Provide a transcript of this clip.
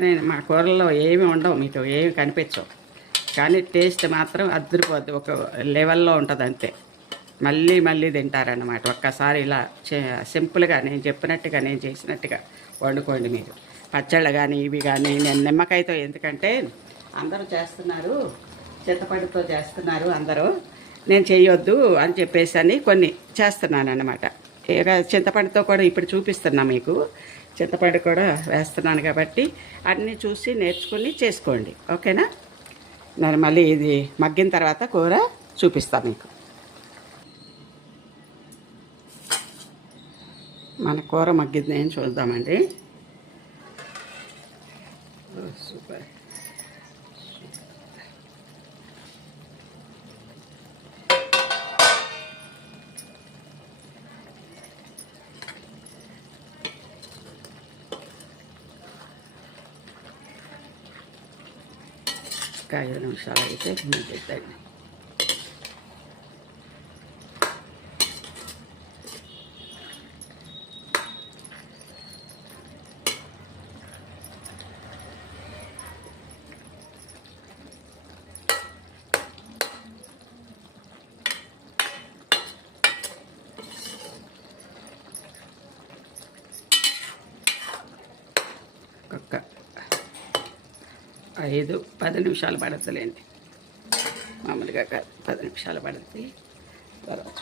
మా కూరల్లో ఏమి ఉండవు, మీకు ఏమి కనిపించవు, కానీ టేస్ట్ మాత్రం అద్దరిపోద్ది. ఒక లెవెల్లో ఉంటుంది అంతే. మళ్ళీ మళ్ళీ తింటారన్నమాట. ఒక్కసారి ఇలా సింపుల్గా నేను చెప్పినట్టుగా, నేను చేసినట్టుగా వండుకోండి మీరు. పచ్చళ్ళు కానీ ఇవి కానీ. నేను నిమ్మకాయతో, ఎందుకంటే అందరూ చేస్తున్నారు, చింతపండుతో చేస్తున్నారు అందరూ, నేను చేయొద్దు అని చెప్పేసి అని కొన్ని చేస్తున్నాను అన్నమాట. ఇక చింతపండుతో కూడా ఇప్పుడు చూపిస్తున్నా మీకు. చింతపండు కూడా వేస్తున్నాను కాబట్టి అన్నీ చూసి నేర్చుకుని చేసుకోండి, ఓకేనా. నేను మళ్ళీ ఇది మగ్గిన తర్వాత కూర చూపిస్తాను మీకు. మన కూర మగ్గింది ఏం చూద్దామండి. సూపర్. ఇంకా 5 నిమిషాలు అయితే పెట్టండి. ఒక 5-10 నిమిషాలు పడుతుందిలేండి, మామూలుగా కాదు, 10 నిమిషాలు పడుతుంది. తర్వాత